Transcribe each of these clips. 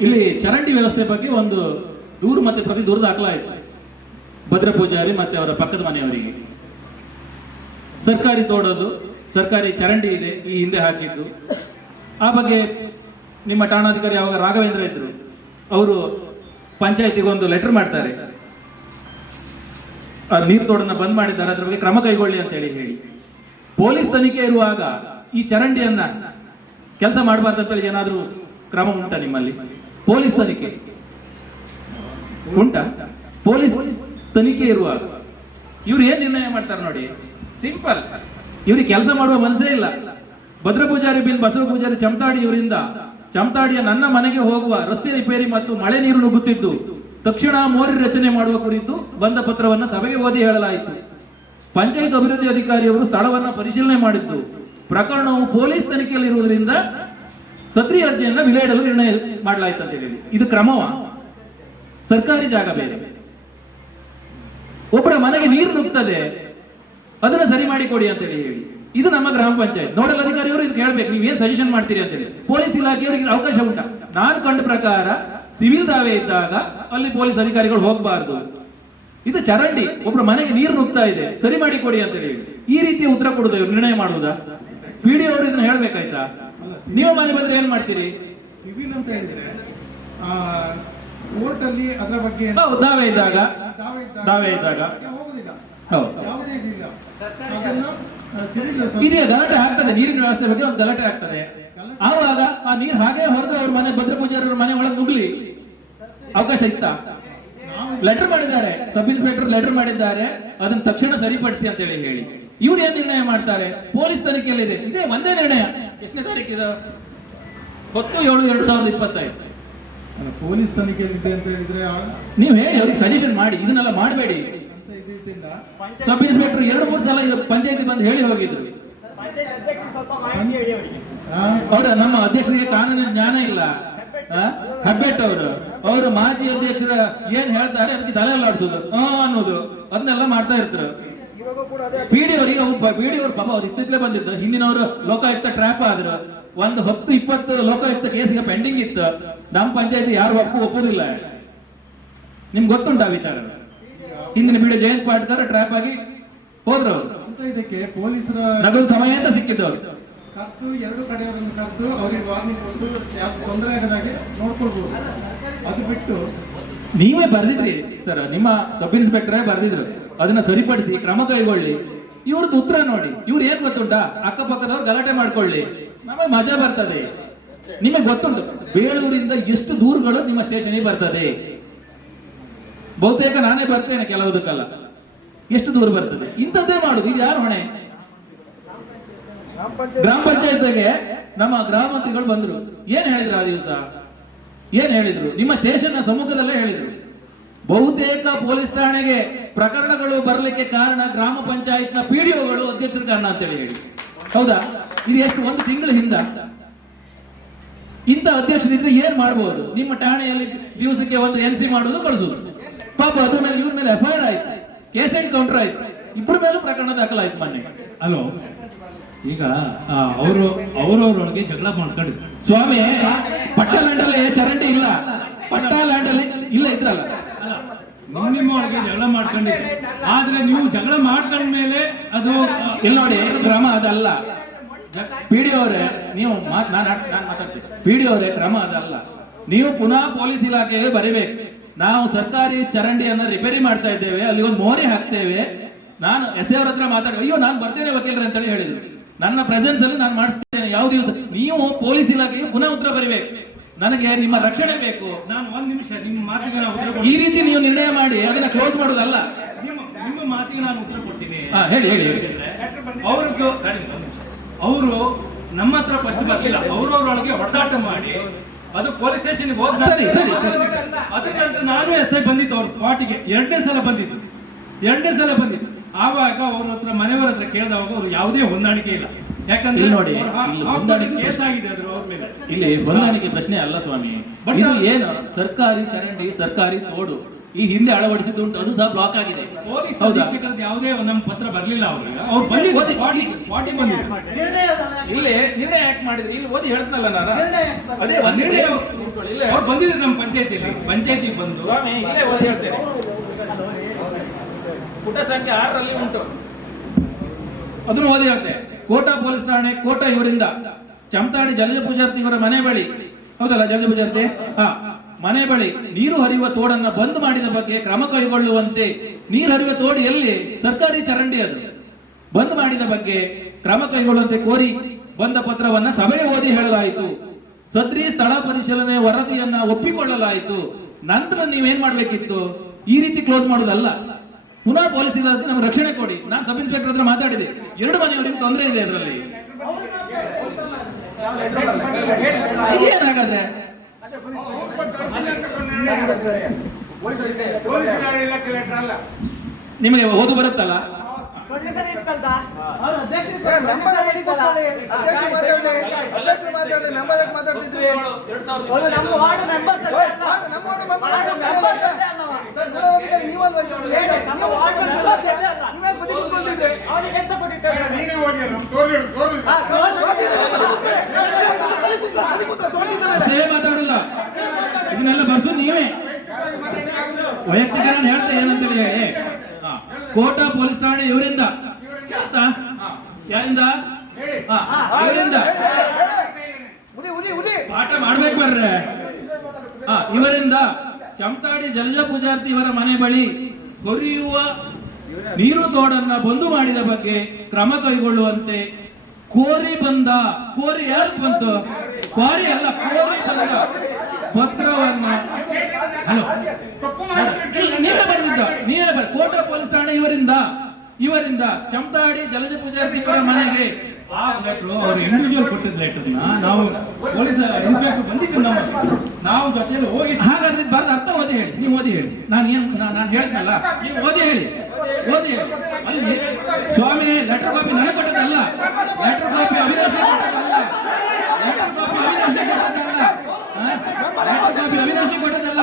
ಇಲ್ಲಿ ಚರಂಡಿ ವ್ಯವಸ್ಥೆ ಬಗ್ಗೆ ಒಂದು ದೂರು ಮತ್ತೆ ಪ್ರತಿ ದೂರ ದಾಖಲಾಯಿತು. ಭದ್ರ ಪೂಜಾರಿ ಮತ್ತೆ ಅವರ ಪಕ್ಕದ ಮನೆಯವರಿಗೆ. ಸರ್ಕಾರಿ ತೋಡೋದು, ಸರ್ಕಾರಿ ಚರಂಡಿ ಇದೆ, ಈ ಹಿಂದೆ ಹಾಕಿದ್ದು. ಆ ಬಗ್ಗೆ ನಿಮ್ಮ ಠಾಣಾಧಿಕಾರಿ ಯಾವಾಗ ರಾಘವೇಂದ್ರ ಇದ್ರು. ಅವರು ಪಂಚಾಯತಿಗೆ ಒಂದು ಲೆಟರ್ ಮಾಡ್ತಾರೆ. ನೀರು ತೋಡನ್ನ ಬಂದ್ ಮಾಡಿದ್ದಾರೆ, ಅದ್ರ ಬಗ್ಗೆ ಕ್ರಮ ಕೈಗೊಳ್ಳಿ ಅಂತ ಹೇಳಿ ಹೇಳಿ. ಪೊಲೀಸ್ ತನಿಖೆ ಇರುವಾಗ ಈ ಚರಂಡಿಯನ್ನ ಕೆಲಸ ಮಾಡಬಾರ್ದು ಅಂತ ಹೇಳಿ ಏನಾದ್ರೂ ಕ್ರಮ ಉಂಟಾ ನಿಮ್ಮಲ್ಲಿ? ಪೊಲೀಸ್ ತನಿಖೆ ಉಂಟಾ? ಪೊಲೀಸ್ ತನಿಖೆ ಇರುವಾಗ ಇವ್ರು ಏನ್ ನಿರ್ಣಯ ಮಾಡ್ತಾರೆ ನೋಡಿ? ಸಿಂಪಲ್. ಇವ್ರಿಗೆ ಕೆಲಸ ಮಾಡುವ ಮನಸ್ಸೇ ಇಲ್ಲ. ಭದ್ರ ಪೂಜಾರಿ ಬಿನ್ ಬಸವ ಪೂಜಾರಿ ಚಮತಾಡಿ ಇವರಿಂದ, ಚಮತಾಡಿಯ ನನ್ನ ಮನೆಗೆ ಹೋಗುವ ರಸ್ತೆ ರಿಪೇರಿ ಮತ್ತು ಮಳೆ ನೀರು ನುಗ್ಗುತ್ತಿದ್ದು, ತಕ್ಷಣ ಮೋರಿ ರಚನೆ ಮಾಡುವ ಕುರಿತು ಬಂದ ಪತ್ರವನ್ನ ಸಭೆಗೆ ಓದಿ ಹೇಳಲಾಯಿತು. ಪಂಚಾಯತ್ ಅಭಿವೃದ್ಧಿ ಅಧಿಕಾರಿಯವರು ಸ್ಥಳವನ್ನು ಪರಿಶೀಲನೆ ಮಾಡಿದ್ದು, ಪ್ರಕರಣವು ಪೊಲೀಸ್ ತನಿಖೆಯಲ್ಲಿ ಇರುವುದರಿಂದ ಸತ್ರಿ ಅರ್ಜಿಯನ್ನ ವಿಲೇಡಲು ನಿರ್ಣಯ ಮಾಡಲಾಯಿತು ಅಂತ ಹೇಳಿ ಇದು ಕ್ರಮವ? ಸರ್ಕಾರಿ ಜಾಗ ಬೇರೆ. ಒಬ್ಬರ ಮನೆಗೆ ನೀರು ನುಗ್ತದೆ, ಅದನ್ನ ಸರಿ ಮಾಡಿ ಕೊಡಿ ಅಂತ ಹೇಳಿ ಹೇಳಿ. ಇದು ನಮ್ಮ ಗ್ರಾಮ ಪಂಚಾಯತ್. ನೋಡಲ್ ಅಧಿಕಾರಿಯವರು ಇದು ಕೇಳ್ಬೇಕು. ನೀವು ಏನ್ ಸಜೆಷನ್ ಮಾಡ್ತೀರಿ ಅಂತ ಹೇಳಿ. ಪೊಲೀಸ್ ಇಲಾಖೆಯವರಿಗೆ ಅವಕಾಶ ಉಂಟಾ. ನಾನು ಕಂಡ ಪ್ರಕಾರ ಸಿವಿಲ್ ದಾವೆ ಇದ್ದಾಗ ಅಲ್ಲಿ ಪೊಲೀಸ್ ಅಧಿಕಾರಿಗಳು ಹೋಗಬಾರ್ದು. ಇದು ಚರಂಡಿ. ಒಬ್ಬರ ಮನೆಗೆ ನೀರು ನುಗ್ತಾ ಇದೆ, ಸರಿ ಮಾಡಿ ಕೊಡಿ ಅಂತ ಹೇಳಿ ಈ ರೀತಿ ಉತ್ತರ ಕೊಡುದು ನಿರ್ಣಯ ಮಾಡುವುದಾ? ಪಿಡಿ ಅವರು ಇದನ್ನ ಹೇಳ್ಬೇಕಾಯ್ತಾ? ನೀವು ಮನೆ ಬಂದ್ರೆ ಏನ್ ಮಾಡ್ತೀರಿ? ಸಿವಿಲ್ ಅಂತ ಹೇಳಿದ್ರೆ ಕೋರ್ಟ್ ಅಲ್ಲಿ ಅದರ ಬಗ್ಗೆ ದಾವೆ ಇದ್ದಾಗ. ದಾವೆ ಇದ್ದಾಗ ಹೋಗುದಿಲ್ಲ. ಹೌದು. ಯಾವುದೇ ಇದಿಲ್ಲ. ಅದನ್ನು ಸಿವಿಲ್ ಇದೇ ಗಲಾಟೆ ಆಗ್ತದೆ ನೀರಿನ ವ್ಯವಸ್ಥೆ ಬಗ್ಗೆ ಒಂದು ಗಲಾಟೆ ಆಗ್ತದೆ. ಆವಾಗ ಆ ನೀರು ಹಾಗೆ ಹೊರದು ಅವ್ರ ಮನೆ ಭದ್ರ ಪೂಜಾರ ಮನೆ ಒಳಗೆ ನುಗ್ಲಿ ಅವಕಾಶ ಇತ್ತ? ಲೆಟರ್ ಮಾಡಿದ್ದಾರೆ ಸಬ್ ಇನ್ಸ್ಪೆಕ್ಟರ್ ಲೆಟರ್ ಮಾಡಿದ್ದಾರೆ ಅದನ್ನ ತಕ್ಷಣ ಸರಿಪಡಿಸಿ ಅಂತ ಹೇಳಿ ಹೇಳಿ. ಇವ್ರು ಏನ್ ನಿರ್ಣಯ ಮಾಡ್ತಾರೆ? ಪೊಲೀಸ್ ತನಿಖೆಯಲ್ಲಿದೆ. ಇದೇ ಒಂದೇ ನಿರ್ಣಯ. ಎಷ್ಟನೇ ತಾರೀಕಿದ ಹತ್ತು ಏಳು ಎರಡ್ ಸಾವಿರದ ಇಪ್ಪತ್ತೈದು. ಪೊಲೀಸ್ ತನಿಖೆಯಲ್ಲಿದೆ ಅಂತ ಹೇಳಿದ್ರೆ ನೀವು ಹೇಳಿ ಅವ್ರಿಗೆ ಸಜೆಷನ್ ಮಾಡಿ. ಇದನ್ನೆಲ್ಲ ಮಾಡಬೇಡಿ. ಸಬ್ ಇನ್ಸ್ಪೆಕ್ಟರ್ ಎರಡು ಮೂರು ಸಲ ಪಂಚಾಯತಿ ಬಂದು ಹೇಳಿ ಹೋಗಿದ್ರು. ಅವರ ನಮ್ಮ ಅಧ್ಯಕ್ಷರಿಗೆ ಕಾನೂನಿನ ಜ್ಞಾನ ಇಲ್ಲ. ಹಬ್ಬೆಟ್ ಅವರು. ಅವರು ಮಾಜಿ ಅಧ್ಯಕ್ಷರ ಏನ್ ಹೇಳ್ತಾರೆ? ಅದಕ್ಕೆ ತಲೆ ಅಲ್ಲಾಡ್ಸೋದು. ಅನ್ನೋದು. ಅದನ್ನೆಲ್ಲ ಮಾಡ್ತಾ ಇರ್ತಾರೆ. ಪಿಡಿ ಅವರಿಗೆ ಪಿಡಿ ಅವರು ಪಾಪ ಅವ್ರು ಇತ್ತಿತ್ತಲೇ ಬಂದಿದ್ದು ಹಿಂದಿನವರು ಲೋಕಾಯುಕ್ತ ಟ್ರ್ಯಾಪ್ ಆದ್ರು. ಒಂದು ಹತ್ತು ಇಪ್ಪತ್ತು ಲೋಕಾಯುಕ್ತ ಕೇಸಿಗೆ ಪೆಂಡಿಂಗ್ ಇತ್ತು. ನಮ್ಮ ಪಂಚಾಯತಿ ಯಾರು ಒಪ್ಪು ಒಪ್ಪುದಿಲ್ಲ. ನಿಮ್ಗೆ ಗೊತ್ತುಂಟಾ ವಿಚಾರ? ಹಿಂದಿನ ಬಿಡಿ ಜಯಂತ್ ಪಾಟ್ಕರ್ ಟ್ರ್ಯಾಪ್ ಆಗಿ ಹೋದ್ರು ಅವರು. ಅಂತ ಇದಕ್ಕೆ ಪೊಲೀಸರ ನಗದು ಸಮಯ ಅಂತ ಸಿಕ್ಕಿದ್ದು ಅವರು. ಕತ್ತು ಎರಡು ಕಡೆಯವರನ್ನು ಕದ್ದು ಅವರಿಗೆ ವಾರ್ನಿಂಗ್ ಕೊಟ್ಟು ಯಾಕೆ ತೊಂದರೆ ಆಗದಾಗೆ ನೋಡ್ಕೊಳ್ಬಹುದು ಅದು ಬಿಟ್ಟು ನೀವೇ ಬರ್ದಿದ್ರಿ ಸರ್. ನಿಮ್ಮ ಸಬ್ ಇನ್ಸ್ಪೆಕ್ಟರೇ ಬರ್ದಿದ್ರು. ಅದನ್ನ ಸರಿಪಡಿಸಿ, ಕ್ರಮ ಕೈಗೊಳ್ಳಿ. ಇವ್ರದ್ದು ಉತ್ತರ ನೋಡಿ. ಇವ್ರು ಏನ್ ಗೊತ್ತುಂಟಾ? ಅಕ್ಕಪಕ್ಕದವ್ರು ಗಲಾಟೆ ಮಾಡ್ಕೊಳ್ಳಿ. ನಮಗೆ ಮಜಾ ಬರ್ತದೆ. ನಿಮಗೆ ಗೊತ್ತುಂಟು. ಬೇಳೂರಿಂದ ಎಷ್ಟು ದೂರುಗಳು ನಿಮ್ಮ ಸ್ಟೇಷನ್ಗೆ ಬರ್ತದೆ. ಬಹುತೇಕ ನಾನೇ ಬರ್ತೇನೆ ಕೆಲವುದಕ್ಕಲ್ಲ. ಎಷ್ಟು ದೂರ ಬರ್ತದೆ? ಇಂಥದ್ದೇ ಮಾಡುದು. ಇದು ಯಾರು ಹೊಣೆ? ಗ್ರಾಮ ಪಂಚಾಯತ್ಗೆ ನಮ್ಮ ಗ್ರಾಮ ಮಂತ್ರಿಗಳು ಬಂದ್ರು. ಏನ್ ಹೇಳಿದ್ರು ಆ ದಿವಸ? ಏನ್ ಹೇಳಿದ್ರು? ನಿಮ್ಮ ಸ್ಟೇಷನ್ ಸಮ್ಮುಖದಲ್ಲೇ ಹೇಳಿದ್ರು. ಬಹುತೇಕ ಪೊಲೀಸ್ ಠಾಣೆಗೆ ಪ್ರಕರಣಗಳು ಬರಲಿಕ್ಕೆ ಕಾರಣ ಗ್ರಾಮ ಪಂಚಾಯತ್ನ ಪಿಡಿಒಗಳು ಅಧ್ಯಕ್ಷರ ಕಾರಣ ಅಂತೇಳಿ ಹೇಳಿ. ಹೌದಾ? ಇದು ಎಷ್ಟು ಒಂದು ತಿಂಗಳ ಹಿಂದ. ಇಂಥ ಅಧ್ಯಕ್ಷರಿದ್ರೆ ಏನ್ ಮಾಡಬಹುದು ನಿಮ್ಮ ಠಾಣೆಯಲ್ಲಿ ದಿವಸಕ್ಕೆ ಒಂದು ಎನ್ ಸಿ ಮಾಡುದು ಕಳಿಸುದು. ಪಾಪ ಅದ್ರ ಮೇಲೆ ಇವ್ರ ಮೇಲೆ ಎಫ್ ಐ ಆರ್ ಆಯ್ತು. ಕೇಸ್ ಕೌಂಟರ್ ಆಯ್ತು. ಇಬ್ಬರ ಮೇಲೂ ಪ್ರಕರಣ ದಾಖಲಾಯ್ತು ಮೊನ್ನೆ. ಹಲೋ? ಈಗ ಅವರು ಅವರವರೊಳಗೆ ಜಗಳ ಮಾಡ್ಕೊಂಡಿದ್ರು. ಸ್ವಾಮಿ ಪಟ್ಟ ಲ್ಯಾಂಡಲ್ಲಿ ಚರಂಡಿ ಇಲ್ಲ ಪಟ್ಟ ಲ್ಯಾಂಡಲ್ಲಿ ಇಲ್ಲ ಇದ್ರಲ್ಲ ನಿಮ್ಮ ಜಗಳ ಮಾಡ್ಕೊಂಡಿದ್ರು. ಆದ್ರೆ ನೀವು ಜಗಳ ಮಾಡ್ಕೊಂಡ್ಮೇಲೆ ಅದು ಇಲ್ಲಿ ನೋಡಿ, ಕ್ರಮ ಅದಲ್ಲ. ಪಿಡಿ ಅವರೇ, ನೀವು ಪಿ ಡಿ ಅವರೇ, ಕ್ರಮ ಅದಲ್ಲ. ನೀವು ಪುನಃ ಪೊಲೀಸ್ ಇಲಾಖೆಗೆ ಬರಿಬೇಕು. ನಾವು ಸರ್ಕಾರಿ ಚರಂಡಿಯನ್ನ ರಿಪೇರಿ ಮಾಡ್ತಾ ಇದ್ದೇವೆ, ಅಲ್ಲಿ ಒಂದು ಮೋರಿ ಹಾಕ್ತೇವೆ. ನಾನು ಎಸ್ ಎ ಅವ್ರ ಹತ್ರ ಮಾತಾಡ, ಅಯ್ಯೋ, ನಾನು ಬರ್ತೇನೆ ವಕೀಲರು ಅಂತೇಳಿ ಹೇಳಿದ್ರು. ನನ್ನ ಪ್ರೆಸೆನ್ಸ್ ಅಲ್ಲಿ ನಾನು ಮಾಡಿಸ್ತೇನೆ ಯಾವ ದಿವಸ. ನೀವು ಪೊಲೀಸ್ ಇಲಾಖೆಗೆ ಪುನಃ ಉತ್ತರ ಬರಿಬೇಕು. ನನಗೆ ನಿಮ್ಮ ರಕ್ಷಣೆ ಬೇಕು. ನಾನು ಒಂದ್ ನಿಮಿಷ ನಿಮ್ಮ ಮಾತಿಗೆ ನಾನು ಉತ್ತರ ಈ ಕೊಡ್ತೀನಿ ರೀತಿ ನೀವು ನಿರ್ಣಯ ಮಾಡಿ ಅದನ್ನ ಕ್ಲೋಸ್ ಮಾಡೋದಲ್ಲ. ನಿಮ್ಮ ನಿಮ್ಮ ಮಾತಿಗೆ ನಾನು ಉತ್ತರ ಕೊಡ್ತೀನಿ. ಹಾ, ಹೇಳಿ, ಹೇಳಿ, ಹೇಳಿ. ಅವ್ರದ್ದು ಅವರು ನಮ್ಮ ಹತ್ರ ಫಸ್ಟ್ ಬರ್ಲಿಲ್ಲ. ಅವ್ರವ್ರೊಳಗೆ ಹೊಡೆದಾಟ ಮಾಡಿ ಅದು ಪೊಲೀಸ್ ಸ್ಟೇಷನ್ ಹೋದ ಸರಿ, ಸರಿ, ಸರಿ. ಅದ್ರ ನಂತರ ನಾನು ಎಸ್ ಐ ಬಂದಿತ್ತು ಅವ್ರ ಪಾಟಿಗೆ ಎರಡನೇ ಸಲ ಬಂದಿತ್ತು. ಎರಡನೇ ಸಲ ಬಂದಿತ್ತು. ಆವಾಗ ಅವ್ರ ಹತ್ರ ಮನೆಯವರ ಹತ್ರ ಕೇಳಿದವಾಗ ಅವ್ರು ಯಾವುದೇ ಹೊಂದಾಣಿಕೆ ಇಲ್ಲ. ಯಾಕಂದ್ರೆ ಇಲ್ಲಿ ನೋಡಿ, ಇಲ್ಲಿ ಹೊಂದಾಣಿಕೆ ಕೇಸ್ ಆಗಿದೆ ಅದ್ರ ಅವ್ರ ಮೇಲೆ. ಇಲ್ಲಿ ಹೊಂದಾಣಿಕೆ ಪ್ರಶ್ನೆ ಅಲ್ಲ ಸ್ವಾಮಿ. ಇದು ಏನು ಸರ್ಕಾರಿ ಚರಂಡಿ ಸರ್ಕಾರಿ ತೋಡು ಈ ಹಿಂದೆ ಅಳವಡಿಸಿದ್ದು ಉಂಟು ಅದು ಸಹ ಬ್ಲಾಕ್ ಆಗಿದೆ. ಯಾವುದೇ ನಮ್ಮ ಪತ್ರ ಬರ್ಲಿಲ್ಲ ಇಲ್ಲಿ ನಿರ್ಣಯ ಯಾಕೆ ಮಾಡಿದ್ರಿ? ಇಲ್ಲಿ ಓದಿ ಹೇಳ್ತನಲ್ಲ ನಾನು. ಅದೇ ನಿರ್ಣಯ ಅವ್ರು ಬಂದಿದ್ರು ನಮ್ಮ ಪಂಚಾಯತಿಯಲ್ಲಿ. ಪಂಚಾಯತಿ ಬಂದು. ಸ್ವಾಮಿ ಇಲ್ಲೇ ಓದಿ ಹೇಳ್ತೇನೆ. ಪುಟ ಸಂಖ್ಯೆ ಆರರಲ್ಲಿ ಉಂಟು. ಅದನ್ನು ಓದಿ ಹೇಳ್ತೆ ಕೋಟಾ ಪೊಲೀಸ್ ಠಾಣೆ, ಕೋಟಾ ಇವರಿಂದ. ಚಮತಾಡಿ ಜಲಜ ಪೂಜಾರ್ತಿ ಇವರ ಮನೆ ಬಳಿ. ಹೌದಲ್ಲ ಜಲಜ ಪೂಜಾರ್ತಿ? ಹಾ. ಮನೆ ಬಳಿ ನೀರು ಹರಿಯುವ ತೋಡನ್ನ ಬಂದ್ ಮಾಡಿದ ಬಗ್ಗೆ ಕ್ರಮ ಕೈಗೊಳ್ಳುವಂತೆ ನೀರು ಹರಿಯುವ ತೋಡು ಎಲ್ಲಿ? ಸರ್ಕಾರಿ ಚರಂಡಿ ಅದು. ಬಂದ್ ಮಾಡಿದ ಬಗ್ಗೆ ಕ್ರಮ ಕೈಗೊಳ್ಳುವಂತೆ ಕೋರಿ ಬಂದ ಪತ್ರವನ್ನ ಸಭೆ ಓದಿ ಹೇಳಲಾಯಿತು. ಸದ್ರಿ ಸ್ಥಳ ಪರಿಶೀಲನೆ ವರದಿಯನ್ನ ಒಪ್ಪಿಕೊಳ್ಳಲಾಯಿತು. ನಂತರ ನೀವೇನ್ ಮಾಡ್ಬೇಕಿತ್ತು? ಈ ರೀತಿ ಕ್ಲೋಸ್ ಮಾಡುದಲ್ಲ. ಪುನಃ ಪೊಲೀಸ್ ಇಲಾಖೆ ನಮ್ಗೆ ರಕ್ಷಣೆ ಕೊಡಿ. ನಾನು ಸಬ್ ಇನ್ಸ್ಪೆಕ್ಟರ್ ಹತ್ರ ಮಾತಾಡಿದೆ. ಎರಡು ಮನೆಯವರಿಗೆ ತೊಂದರೆ ಇದೆ ಅದರಲ್ಲಿ. ಏನಾಗಾದ್ರೆ ಪೊಲೀಸ್ ಓದು ಬರುತ್ತಲ್ಲ? ಮಾತಾಡ್ತಿದ್ರಿ ನಿಮಗೆ ಓದು ಬರುತ್ತಲ್ಲ ಅಧ್ಯಕ್ಷರು ವಾರ್ಡ್ ಮೆಂಬರ್ ಮಾತಾಡ್ತಿದ್ರಿ ಮಾತಾಡಲ್ಲ. ಇದನ್ನೆಲ್ಲ ಬರ್ಸೋದು ನೀವೇ. ವೈಯಕ್ತಿಕ ನಾನು ಏನಂತ ಏನಂತೇಳಿ ಹೇಳಿ. ಕೋಟಾ ಪೊಲೀಸ್ ಠಾಣೆ ಇವರಿಂದ? ಯಾರಿಂದ? ಹಾ, ಇವರಿಂದ. ಪಾಠ ಮಾಡ್ಬೇಕು ಬರ್ರೆ. ಹಾ ಇವರಿಂದ. ಚಮತಾಡಿ ಜಲಜ ಪೂಜಾರ್ತಿ ಇವರ ಮನೆ ಬಳಿ ಹೊರಿಯುವ ನೀರು ತೋಡನ್ನ ಬಂದು ಮಾಡಿದ ಬಗ್ಗೆ ಕ್ರಮ ಕೈಗೊಳ್ಳುವಂತೆ ಕೋರಿ ಬಂದ, ಕೋರಿ ಯಾರು ಬಂತು? ಕೋರಿ ಅಲ್ಲ, ಕೋರಿ ಬಂದ ಪತ್ರವನ್ನ ಹಲೋ. ನೀವೇ ಬರೆದಿದ್ದ ನೀವೇ ಬರ ಕೋಟಾ ಪೊಲೀಸ್ ಠಾಣೆ ಇವರಿಂದ ಇವರಿಂದ ಚಮತಾಡಿ ಜಲಜ ಪೂಜಾರ್ತಿ ಇವರ ಮನೆಗೆ ಆ ಇಂಡಿವಿಜುವಲ್ ಕೊಟ್ಟಿದ್ದ ಲೆಟರ್ನ ನಾವು ಪೊಲೀಸ್ ಇನ್ಸ್ಪೆಕ್ಟರ್ ಬಂದಿದ್ದು ನಾವು ನಾವು ಜೊತೆಯಲ್ಲಿ ಹೋಗಿ ಹಾಗಾದ್ರೆ ಬರ್ದ ಓದಿ ಹೇಳಿ, ನೀವು ಓದಿ ಹೇಳಿ. ನಾನು ಏನು ನಾನು ಹೇಳ್ತಲ್ಲ ನೀವು ಓದಿ ಹೇಳಿ ಓದಿ ಹೇಳಿ. ಅಲ್ಲಿ ಸ್ವಾಮಿ ಲೆಟರ್ ಕಾಪಿ ನನಗೆ ಕೊಟ್ಟದಲ್ಲ letter copy Avinash letter copy Avinash ಕೊಟ್ಟದಲ್ಲ letter copy Avinash ಕೊಟ್ಟದಲ್ಲ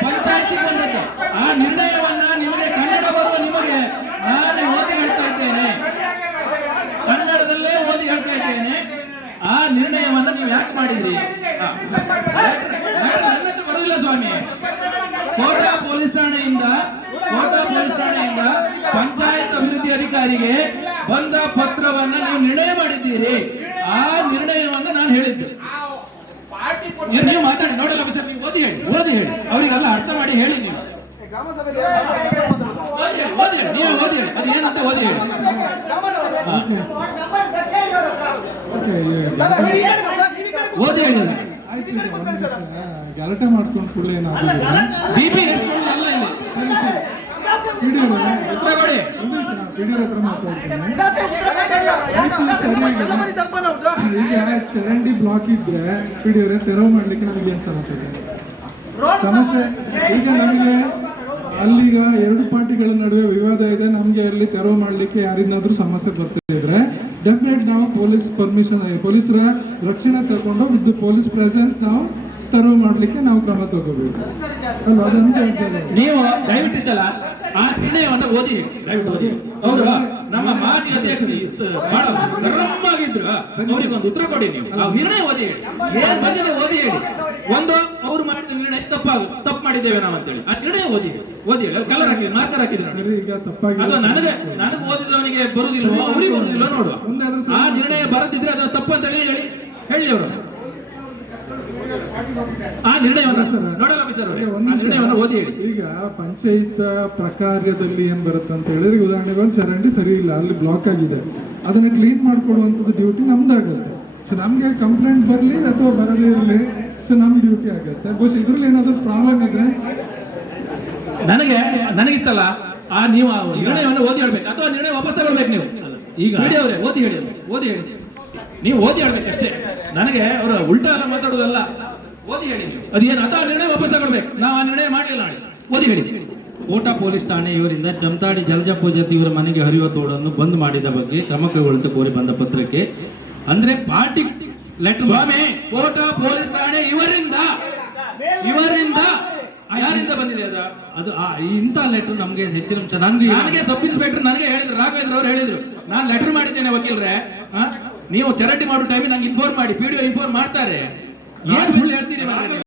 ಪಂಚಾಯತಿ ಬಂದದ್ದು. ಆ ನಿರ್ಣಯವನ್ನ ನಿಮಗೆ ಕನ್ನಡ ಬರುವ ನಿಮಗೆ ನಾನು ಓದಿ ಹೇಳ್ತಾ ಇದ್ದೇನೆ. ಕನ್ನಡದಲ್ಲೇ ಓದಿ ಹೇಳ್ತಾ ಇದ್ದೇನೆ. ಆ ನಿರ್ಣಯವನ್ನ ನೀವು ಯಾಕೆ ಮಾಡಿದ್ರಿ ಆ, ನನ್ನ ಹತ್ರ ಬರೋದಿಲ್ಲ ಸ್ವಾಮಿ ಕೋಟಾ ಪೊಲೀಸ್ ಠಾಣೆಯಿಂದ ಠಾಣೆಯಿಂದ ಪಂಚಾಯತ್ ಅಭಿವೃದ್ಧಿ ಅಧಿಕಾರಿಗೆ ಬಂದ ಪತ್ರವನ್ನ ನೀವು ನಿರ್ಣಯ ಮಾಡಿದ್ದೀರಿ. ಆ ನಿರ್ಣಯವನ್ನ ನಾನು ಹೇಳಿದ್ದೆ. ನೀವು- ನೀವು ಮಾತಾಡಿ ನೋಡಲ್ಲ ಸರ್ ನೀವು ಓದಿ ಹೇಳಿ ಓದಿ ಹೇಳಿ. ಅವರಿಗೆಲ್ಲ ಅರ್ಥ ಮಾಡಿ ಹೇಳಿ ನೀವು. ಓದಿ ಹೇಳಿ ಓದಿ ನೀವು ಓದಿ ಹೇಳಿ. ಅದು ಏನಂತ ಓದಿ ಹೇಳಿ. ಓದಿ ಹೇಳಿ. ಗಲಾಟೆ ಮಾಡ್ಕೊಂಡು ಕೂಡಲೇ ಏನಾಗುತ್ತೆ ಬಿ ಪಿ ಅಲ್ಲ ಇಲ್ಲಿ. ಈಗ ಚರಂಡಿ ಬ್ಲಾಕ್ ಇದ್ರೆ ಪಿಡಿಯವ್ರೆ ತೆರವು ಮಾಡ್ಲಿಕ್ಕೆ ನಮಗೆ ಏನ್ ಸಮಸ್ಯೆ ಸಮಸ್ಯೆ ಈಗ ನಮಗೆ ಅಲ್ಲಿಗ ಎರಡು ಪಾರ್ಟಿಗಳ ನಡುವೆ ವಿವಾದ ಇದೆ. ನಮ್ಗೆ ಅಲ್ಲಿ ತೆರವು ಮಾಡ್ಲಿಕ್ಕೆ ಯಾರಿಂದಾದ್ರೂ ಸಮಸ್ಯೆ ಬರ್ತಿದ್ರೆ ಡೆಫಿನೆಟ್ ನಾವು ಪೊಲೀಸ್ ಪರ್ಮಿಷನ್ ಪೊಲೀಸರ ರಕ್ಷಣೆ ತಗೊಂಡು ವಿತ್ ಪೊಲೀಸ್ ಪ್ರೆಸೆನ್ಸ್ ನಾವು ತೆರವು ಮಾಡ್ಲಿಕ್ಕೆ ನಾವು ಕ್ರಮ ತಗೋಬೇಕು. ಅಲ್ಲ ಅದೊಂದು ನೀವು ದಯವಿಟ್ಟಿದ್ದಲ್ಲ ಆ ನಿರ್ಣಯವನ್ನ ಓದಿ. ದಯವಿಟ್ಟು ಓದಿ. ಅವರು ನಮ್ಮ ಮಾಜಿ ಅಧ್ಯಕ್ಷರು ಬಹಳ ಗರಮ್ಮಾಗಿದ್ರು ಅವ್ರಿಗೆ ಒಂದು ಉತ್ತರ ಕೊಡಿ ನೀವು. ಆ ನಿರ್ಣಯ ಓದಿ ಹೇಳಿ. ಏನ್ ಬಂದಿದೆ ಓದಿ ಹೇಳಿ. ಒಂದು ಅವ್ರು ಮಾಡಿದ ನಿರ್ಣಯ ತಪ್ಪಾಗ ತಪ್ಪು ಮಾಡಿದ್ದೇವೆ ನಾವು ಅಂತೇಳಿ. ಆ ನಿರ್ಣಯ ಓದಿ ಓದಿ ಹೇಳಿ. ಕಲರ್ ಹಾಕಿದ್ರು ಮಾರ್ಕರ್ ಹಾಕಿದ್ರು. ಅದು ನನಗೆ ನನಗೆ ಓದಿದವನಿಗೆ ಬರುದಿಲ್ವೋ ಅವ್ರಿಗೆ ಬರುದಿಲ್ವೋ ನೋಡುವ. ಆ ನಿರ್ಣಯ ಬರದಿದ್ರೆ ಅದು ತಪ್ಪು ಅಂತ ಹೇಳಿ. ಹೇಳಿ ಅವರು. ಆ ನಿರ್ಣಯವನ್ನು ನೋಡಲ್ಲ ಸರ್ ಅವರೇ. ಆ ನಿರ್ಣಯವನ್ನು ಓದಿ ಹೇಳಿ. ಈಗ ಪಂಚಾಯತ್ ಪ್ರಕಾರದಲ್ಲಿ ಏನ್ ಬರುತ್ತೆ ಅಂತ ಹೇಳಿದ್ರೆ ಉದಾಹರಣೆಗೆ ಒಂದು ಚರಂಡಿ ಸರಿ ಇಲ್ಲ ಅಲ್ಲಿ ಬ್ಲಾಕ್ ಆಗಿದೆ. ಅದನ್ನ ಕ್ಲೀನ್ ಮಾಡ್ಕೊಡುವಂಥದ್ದು ಡ್ಯೂಟಿ ನಮ್ದಾಗುತ್ತೆ ಸೊ ನಮ್ಗೆ ಕಂಪ್ಲೇಂಟ್ ಬರಲಿ ಅಥವಾ ಬರಲಿ ಇರಲಿ ಸೊ ನಮ್ ಡ್ಯೂಟಿ ಆಗುತ್ತೆ. ಬಹುಶಃ ಇದ್ರಲ್ಲಿ ಏನಾದ್ರು ಪ್ರಾಬ್ಲಮ್ ಇದ್ರೆ? ನನಗೆ ನನಗಿತ್ತಲ್ಲ ಆ ನೀವು ಆ ನಿರ್ಣಯವನ್ನು ಓದಿ ಹೇಳ್ಬೇಕು. ಅಥವಾ ನಿರ್ಣಯ ವಾಪಸ್ ತಗೊಳ್ಬೇಕು ನೀವು. ಈಗ ಓದಿ ಹೇಳಿ. ಓದಿ ಹೇಳಿ. ನೀವು ಓದಿ ಹೇಳ್ಬೇಕು ಅಷ್ಟೇ ನನಗೆ ಅವರ ಉಲ್ಟಾ ಎಲ್ಲ ಮಾತಾಡೋದಲ್ಲ ಓದಿ ಹೇಳಿ ಅದೇನು ಅಥವಾ ನಿರ್ಣಯ ವಾಪಸ್ ತಗೊಳ್ಬೇಕು. ನಾವು ಆ ನಿರ್ಣಯ ಮಾಡಲಿಲ್ಲ ನಾಳೆ. ಓದಿ ಹೇಳಿ. ಕೋಟಾ ಪೊಲೀಸ್ ಠಾಣೆ ಇವರಿಂದ ಚಮತಾಡಿ ಜಲಜ ಪೂಜಾತಿ ಇವರ ಮನೆಗೆ ಹರಿಯುವ ತೋಡನ್ನು ಬಂದ್ ಮಾಡಿದ ಬಗ್ಗೆ ಕ್ರಮ ಕೈಗೊಳ್ಳುತ್ತೆ ಕೋರಿ ಬಂದ ಪತ್ರಕ್ಕೆ. ಅಂದ್ರೆ ಪಾರ್ಟಿ ಲೆಟರ್ ಸ್ವಾಮಿ! ಕೋಟಾ ಪೊಲೀಸ್ ಠಾಣೆ ಇವರಿಂದ! ಇವರಿಂದ! ಯಾರಿಂದ ಬಂದಿದೆ ಅದು? ಅದು ಆ- ಇಂಥ ಲೆಟರ್ ನಮ್ಗೆ ಹೆಚ್ಚಿನ ನನ್ಗೆ ನನಗೆ ಸಬ್ ಇನ್ಸ್ಪೆಕ್ಟರ್ ನನಗೆ ಹೇಳಿದ್ರು. ರಾಘವೇಂದ್ರ ಅವ್ರು ಹೇಳಿದ್ರು. ನಾನು ಲೆಟರ್ ಮಾಡಿದ್ದೇನೆ ವಕೀಲ್ರೆ? ನೀವು ಚರಂಡಿ ಮಾಡೋ ಟೈಮ್ ನಂಗೆ ಇನ್ಫಾರ್ಮ್ ಮಾಡಿ ಪಿಡಿಒ ಇನ್ಫಾರ್ಮ್ ಮಾಡ್ತಾರೆ ಏನ್ ಸುಳ್ಳು ಹೇಳ್ತೀರಿ?